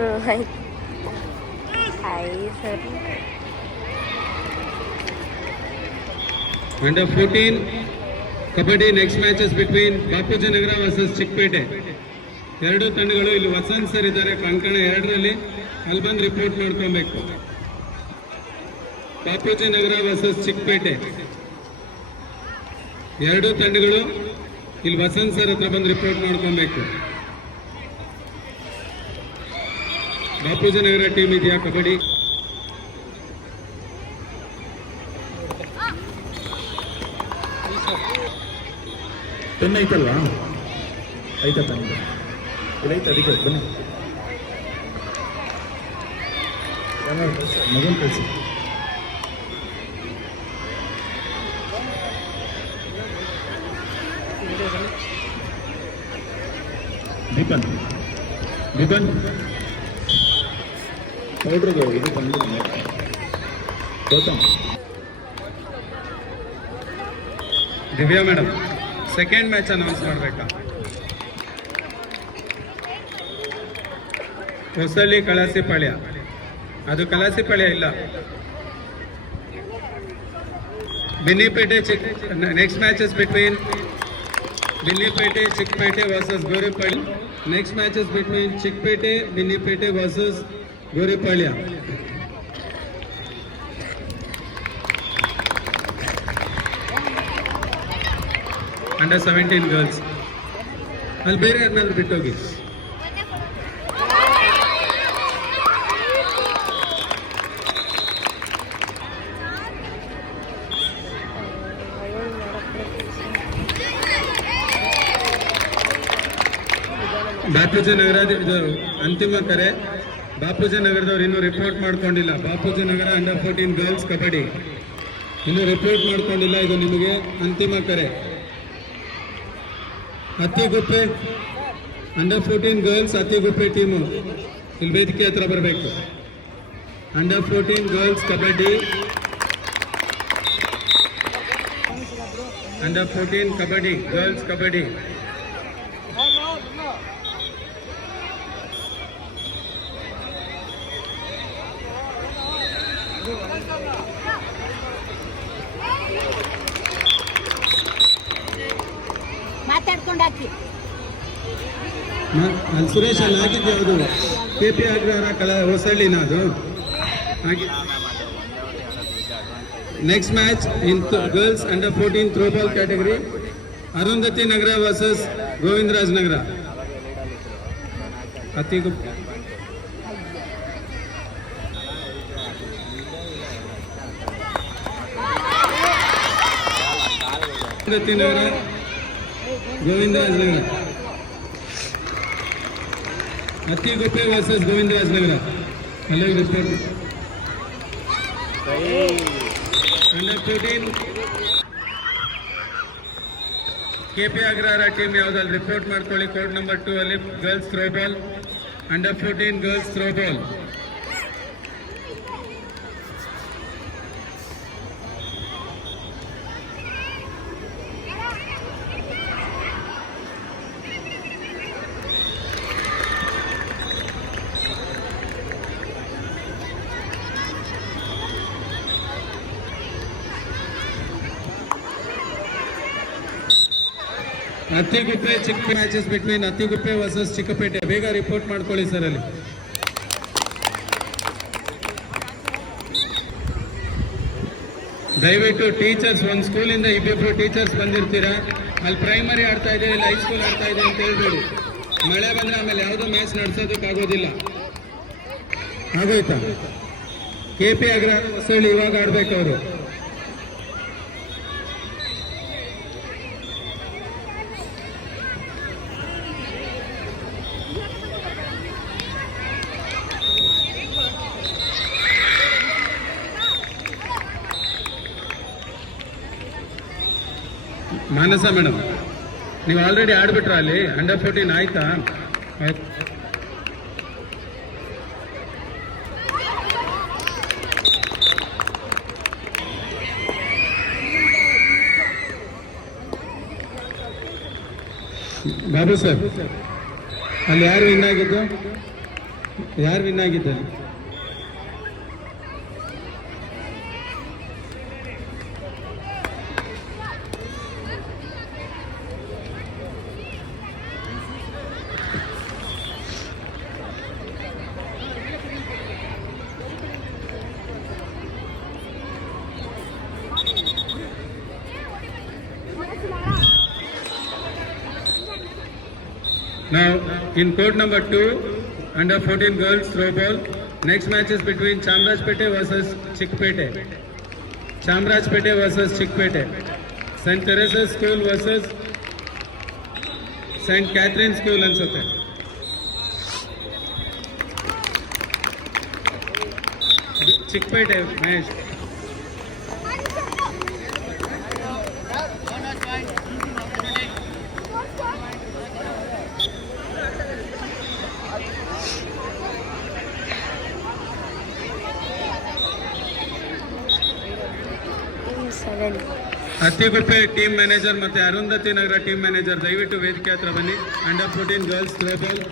Under 14 kabaddi next matches between Bapuji Nagar versus Chikkapete. ಎರಡು ತಂಡಗಳು ಇಲ್ಲಿ ವಸಂತ್ ಸರ್ ಇದ್ದಾರೆ ಕಂಕಣ 2ರಲ್ಲಿ, ಅಲ್ಲಿ ಬಂದು ರಿಪೋರ್ಟ್ ನೋಡ್ಕೊಬೇಕು. ಬಾಪೂಜಿ ನಗರ ವರ್ಸಸ್ ಚಿಕ್ಕಪೇಟೆ ಎರಡು ತಂಡಗಳು ಇಲ್ಲಿ ವಸಂತ್ ಸರ್ ಹತ್ರ ಬಂದು ರಿಪೋರ್ಟ್ ಮಾಡ್ಕೊಬೇಕು. ಬಾಪೂಜಿ ನಗರ ಟೀಮ್ ಇದೆಯಾ ಕಬಡ್ಡಿ? ಪೆನ್ ಐತಲ್ವಾ? ಐತಾ ತಂದೆ ಇದೈತೆ, ಅದಕ್ಕೆ ಬನ್ನಿ ಮಗನ್ ಕಳಿಸಿ. ದೀಪನ್ ದೀಪನ್ ಪೌಡ್ರದು ಇದು ಬಂದು Gautam. Divya madam second match announce ಮಾಡಬೇಕಾ? ಹೊಸಳ್ಳಿ ಕಳಸಿಪಾಳ್ಯ, ಅದು ಕಳಸಿಪಾಳ್ಯ ಇಲ್ಲ. Binnipete next matches between Binnipete Chikkapete versus Goripalya. Next matches between Chikkapete Binnipete versus Goripalya. Under 17 girls. ಅಲ್ಲಿ ಬೇರೆ ಯಾರನ್ನಾದ್ರೂ ಬಿಟ್ಟೋಗಿ. ಬಾಪೂಜಿ ನಗರ ಅಂತಿಮ ಕರೆ. ಬಾಪೂಜಿ ನಗರದವ್ರು ಇನ್ನೂ ರಿಪೋರ್ಟ್ ಮಾಡ್ಕೊಂಡಿಲ್ಲ. ಬಾಪೂಜಿ ನಗರ ಅಂಡರ್ 14 ಗರ್ಲ್ಸ್ ಕಬಡ್ಡಿ ಇನ್ನೂ ರಿಪೋರ್ಟ್ ಮಾಡ್ಕೊಂಡಿಲ್ಲ. ಇದು ನಿಮಗೆ ಅಂತಿಮ ಕರೆ. ಅತ್ತಿಗುಪ್ಪೆ ಅಂಡರ್ 14 ಗರ್ಲ್ಸ್ ಅತ್ತಿಗುಪ್ಪೆ ಟೀಮು ಇಲ್ಲಿ ವೇದಿಕೆ ಹತ್ರ ಬರಬೇಕು. ಅಂಡರ್ 14 ಗರ್ಲ್ಸ್ ಕಬಡ್ಡಿ, ಅಂಡರ್ 14 ಕಬಡ್ಡಿ ಗರ್ಲ್ಸ್ ಕಬಡ್ಡಿ. ಅಲ್ಲಿ ಸುರೇಶ್ ಅಲ್ಲಿ ಹಾಕಿದ್ದೆ, ಯಾವುದು KP ಅಗ್ರಹಾರ ಹೊಸಳ್ಳಿನ ಅದು ಹಾಗೆ. Next match in girls under 14 throwball category, Arundhati Nagar versus Govindraj Nagar. Arundhati Nagar Govindraj Nagar. Attiguppe versus Govindraj Nagar. ಅಲ್ಲೇ report under 14 KP Agrahara team ಯಾವ್ದಲ್ಲಿ ರಿಪೋರ್ಟ್ ಮಾಡ್ಕೊಳ್ಳಿ. ಕೋಡ್ ನಂಬರ್ 2 ಅಲ್ಲಿ girls throwball, under 14 girls throwball. Attiguppe ಚಿಕ್ಕ matches between Attiguppe versus Chikkapete. ಬೇಗ ರಿಪೋರ್ಟ್ ಮಾಡ್ಕೊಳ್ಳಿ ಸರ್. ಅಲ್ಲಿ ದಯವಿಟ್ಟು ಟೀಚರ್ಸ್, ಒಂದು ಸ್ಕೂಲಿಂದ ಇಬ್ಬಿಬ್ರು ಟೀಚರ್ಸ್ ಬಂದಿರ್ತೀರಾ. ಅಲ್ಲಿ ಪ್ರೈಮರಿ ಆಡ್ತಾ ಇದೆ, ಇಲ್ಲಿ ಹೈಸ್ಕೂಲ್ ಆಡ್ತಾ ಇದೆ ಅಂತ ಹೇಳ್ಬೇಡಿ. ಮಳೆ ಬಂದ್ರೆ ಆಮೇಲೆ ಯಾವುದೋ ಮ್ಯಾಚ್ ನಡೆಸೋದಕ್ಕಾಗೋದಿಲ್ಲ. ಆಗೋಯ್ತಾ? KP ಅಗ್ರಹಾರ ಹೊಸಳ್ಳಿ ಇವಾಗ ಆಡ್ಬೇಕು ಅವರು. ಮಾನಸ ಮೇಡಮ್, ನೀವು ಆಲ್ರೆಡಿ ಆಡ್ಬಿಟ್ರ ಅಲ್ಲಿ? ಅಂಡರ್ 14 ಆಯ್ತಾ? ಬಾಬು ಸರ್, ಅಲ್ಲಿ ಯಾರು ವಿನ್ ಆಗಿದ್ದು? ಯಾರು ವಿನ್ ಆಗಿದ್ದಾರೆ? Now, in court number 2, under 14 girls throw ball. Next match is between Chamrajpete versus Chickpete. Chamrajpete versus Chickpete. St. Teresa's School versus St. Catherine's School ಅನ್ಸುತ್ತೆ. ಚಿಕ್ಕಪೇಟೆ ಮಹೇಶ್. ಹತ್ತಿಗುಪ್ಪೆ ಟೀಮ್ ಮ್ಯಾನೇಜರ್ ಮತ್ತೆ ಅರುಂಧತಿ ನಗರ ಟೀಮ್ ಮ್ಯಾನೇಜರ್ ದಯವಿಟ್ಟು ವೇದಿಕೆ ಹತ್ರ ಬನ್ನಿ. Under 14 girls throw ball.